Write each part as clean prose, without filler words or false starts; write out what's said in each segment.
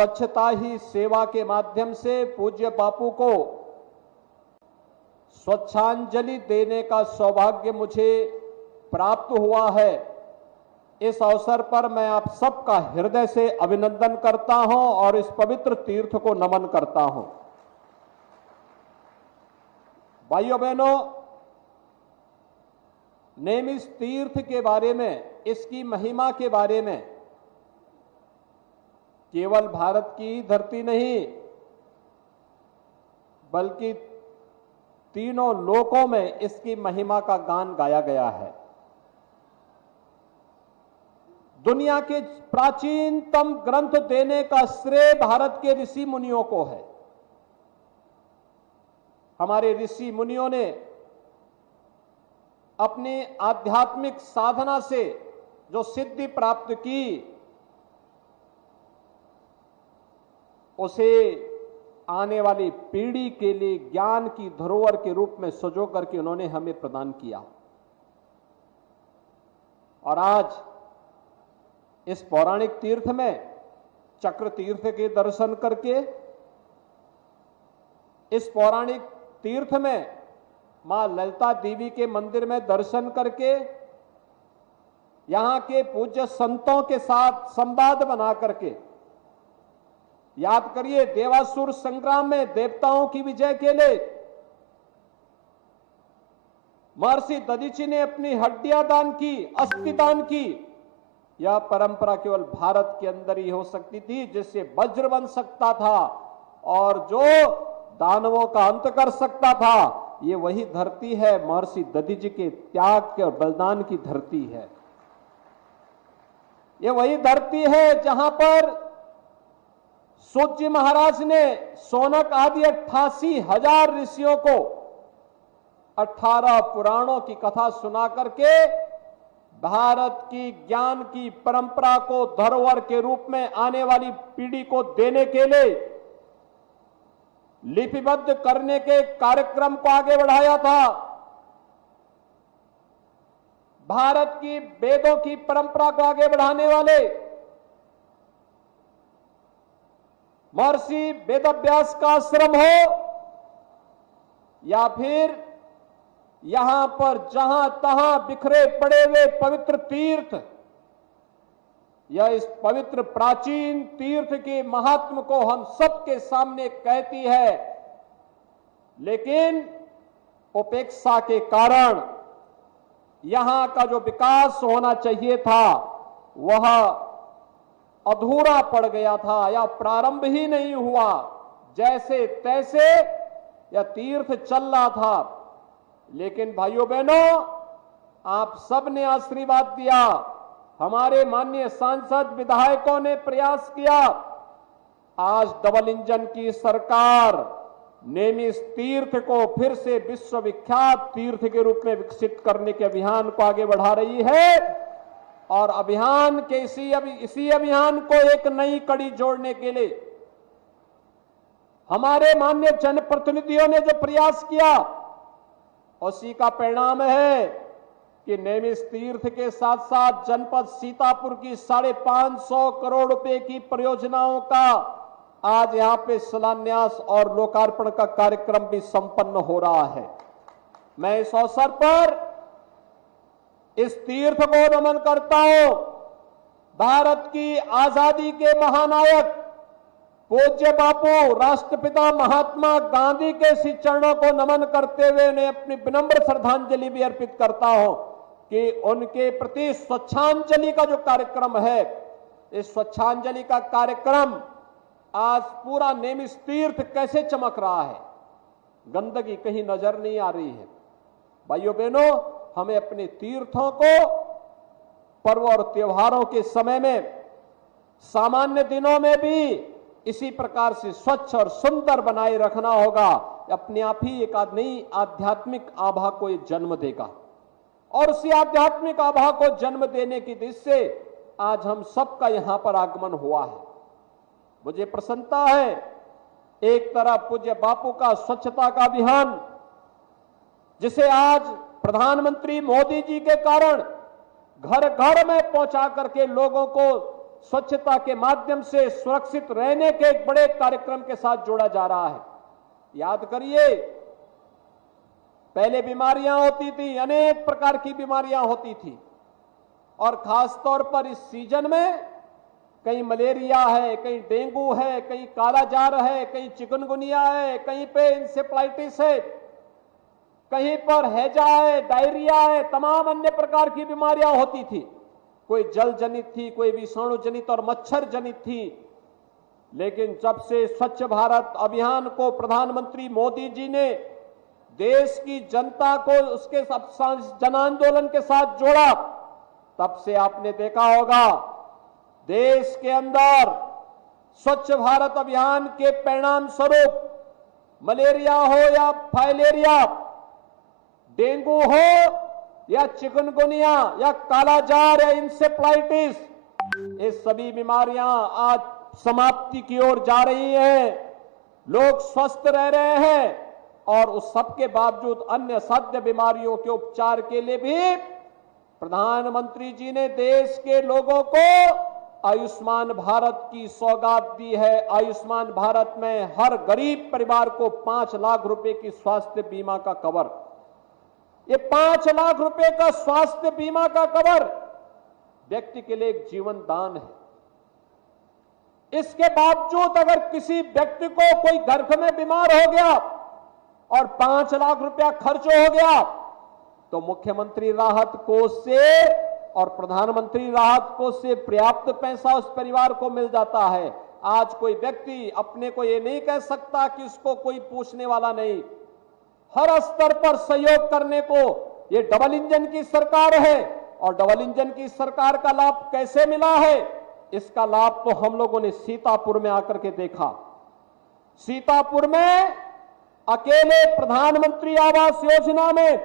स्वच्छता ही सेवा के माध्यम से पूज्य बापू को स्वच्छांजलि देने का सौभाग्य मुझे प्राप्त हुआ है। इस अवसर पर मैं आप सबका हृदय से अभिनंदन करता हूं और इस पवित्र तीर्थ को नमन करता हूं। भाइयों बहनों, नेमिष तीर्थ के बारे में, इसकी महिमा के बारे में केवल भारत की धरती नहीं बल्कि तीनों लोकों में इसकी महिमा का गान गाया गया है। दुनिया के प्राचीनतम ग्रंथ देने का श्रेय भारत के ऋषि मुनियों को है। हमारे ऋषि मुनियों ने अपनी आध्यात्मिक साधना से जो सिद्धि प्राप्त की उसे आने वाली पीढ़ी के लिए ज्ञान की धरोहर के रूप में सजो करके उन्होंने हमें प्रदान किया। और आज इस पौराणिक तीर्थ में चक्र तीर्थ के दर्शन करके, इस पौराणिक तीर्थ में मां ललिता देवी के मंदिर में दर्शन करके, यहां के पूज्य संतों के साथ संवाद बना करके, याद करिए देवासुर संग्राम में देवताओं की विजय के लिए महर्षि दधीचि ने अपनी हड्डियां दान की, अस्थि दान की। यह परंपरा केवल भारत के अंदर ही हो सकती थी, जिससे वज्र बन सकता था और जो दानवों का अंत कर सकता था। ये वही धरती है, महर्षि दधीचि के त्याग के और बलिदान की धरती है। ये वही धरती है जहां पर सूत जी महाराज ने सोनक आदि 88,000 ऋषियों को 18 पुराणों की कथा सुना करके भारत की ज्ञान की परंपरा को धरोहर के रूप में आने वाली पीढ़ी को देने के लिए लिपिबद्ध करने के कार्यक्रम को आगे बढ़ाया था। भारत की वेदों की परंपरा को आगे बढ़ाने वाले महर्षि वेदव्यास का आश्रम हो या फिर यहां पर जहां तहां बिखरे पड़े हुए पवित्र तीर्थ, यह इस पवित्र प्राचीन तीर्थ के महात्म को हम सबके सामने कहती है। लेकिन उपेक्षा के कारण यहां का जो विकास होना चाहिए था वह अधूरा पड़ गया था या प्रारंभ ही नहीं हुआ। जैसे तैसे यह तीर्थ चल रहा था। लेकिन भाइयों बहनों, आप सब ने आशीर्वाद दिया, हमारे माननीय सांसद विधायकों ने प्रयास किया। आज डबल इंजन की सरकार नेमिष तीर्थ को फिर से विश्वविख्यात तीर्थ के रूप में विकसित करने के अभियान को आगे बढ़ा रही है। और अभियान के इसी अभियान को एक नई कड़ी जोड़ने के लिए हमारे माननीय जनप्रतिनिधियों ने जो प्रयास किया उसी का परिणाम है कि नेमिष तीर्थ के साथ साथ जनपद सीतापुर की 550 करोड़ रुपए की परियोजनाओं का आज यहां पे शिलान्यास और लोकार्पण का कार्यक्रम भी संपन्न हो रहा है। मैं इस अवसर पर इस तीर्थ को नमन करता हूं। भारत की आजादी के महानायक पूज्य बापू राष्ट्रपिता महात्मा गांधी के श्री चरणों को नमन करते हुए उन्हें अपनी विनम्र श्रद्धांजलि भी अर्पित करता हूं कि उनके प्रति स्वच्छांजलि का जो कार्यक्रम है, इस स्वच्छांजलि का कार्यक्रम आज पूरा नेमिष तीर्थ कैसे चमक रहा है, गंदगी कहीं नजर नहीं आ रही है। भाइयों बहनों, हमें अपने तीर्थों को पर्व और त्योहारों के समय में, सामान्य दिनों में भी इसी प्रकार से स्वच्छ और सुंदर बनाए रखना होगा। अपने आप ही एक नई आध्यात्मिक आभा को ये जन्म देगा और उसी आध्यात्मिक आभा को जन्म देने की दिशा से आज हम सबका यहां पर आगमन हुआ है। मुझे प्रसन्नता है, एक तरफ पूज्य बापू का स्वच्छता का अभियान जिसे आज प्रधानमंत्री मोदी जी के कारण घर घर में पहुंचा करके लोगों को स्वच्छता के माध्यम से सुरक्षित रहने के एक बड़े कार्यक्रम के साथ जोड़ा जा रहा है। याद करिए, पहले बीमारियां होती थी, अनेक प्रकार की बीमारियां होती थी, और खासतौर पर इस सीजन में कहीं मलेरिया है, कहीं डेंगू है, कहीं कालाजार है, कहीं चिकनगुनिया है, कहीं पे इंसेफ्लाइटिस है, कहीं पर हैजा है, डायरिया है, तमाम अन्य प्रकार की बीमारियां होती थी। कोई जल जनित थी, कोई विषाणु जनित और मच्छर जनित थी। लेकिन जब से स्वच्छ भारत अभियान को प्रधानमंत्री मोदी जी ने देश की जनता को उसके जन आंदोलन के साथ जोड़ा, तब से आपने देखा होगा देश के अंदर स्वच्छ भारत अभियान के परिणाम स्वरूप मलेरिया हो या फाइलेरिया, डेंगू हो या चिकनगुनिया या कालाजार या इंसेफ्लाइटिस, ये सभी बीमारियां आज समाप्ति की ओर जा रही हैं। लोग स्वस्थ रह रहे हैं, और उस सब के बावजूद अन्य साध्य बीमारियों के उपचार के लिए भी प्रधानमंत्री जी ने देश के लोगों को आयुष्मान भारत की सौगात दी है। आयुष्मान भारत में हर गरीब परिवार को 5 लाख रुपए की स्वास्थ्य बीमा का कवर, ये 5 लाख रुपए का स्वास्थ्य बीमा का कवर व्यक्ति के लिए एक जीवन दान है। इसके बावजूद अगर किसी व्यक्ति को कोई घर में बीमार हो गया और 5 लाख रुपया खर्च हो गया, तो मुख्यमंत्री राहत कोष से और प्रधानमंत्री राहत कोष से पर्याप्त पैसा उस परिवार को मिल जाता है। आज कोई व्यक्ति अपने को ये नहीं कह सकता कि उसको कोई पूछने वाला नहीं। हर स्तर पर सहयोग करने को ये डबल इंजन की सरकार है, और डबल इंजन की सरकार का लाभ कैसे मिला है, इसका लाभ तो हम लोगों ने सीतापुर में आकर के देखा। सीतापुर में अकेले प्रधानमंत्री आवास योजना में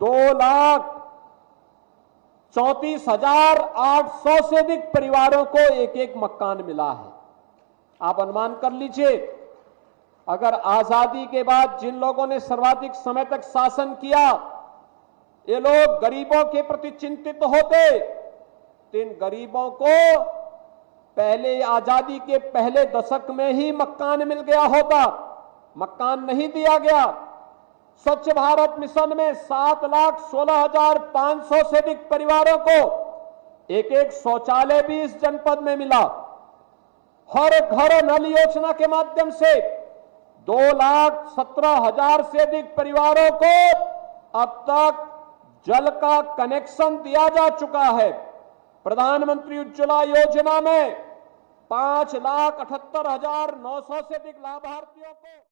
2,34,800 से अधिक परिवारों को एक एक मकान मिला है। आप अनुमान कर लीजिए, अगर आजादी के बाद जिन लोगों ने सर्वाधिक समय तक शासन किया, ये लोग गरीबों के प्रति चिंतित होते, तो इन गरीबों को पहले आजादी के पहले दशक में ही मकान मिल गया होता। मकान नहीं दिया गया। स्वच्छ भारत मिशन में 7,16,500 से अधिक परिवारों को एक एक शौचालय भी इस जनपद में मिला। हर घर नल योजना के माध्यम से 2,17,000 से अधिक परिवारों को अब तक जल का कनेक्शन दिया जा चुका है। प्रधानमंत्री उज्ज्वला योजना में 5,78,900 से अधिक लाभार्थियों को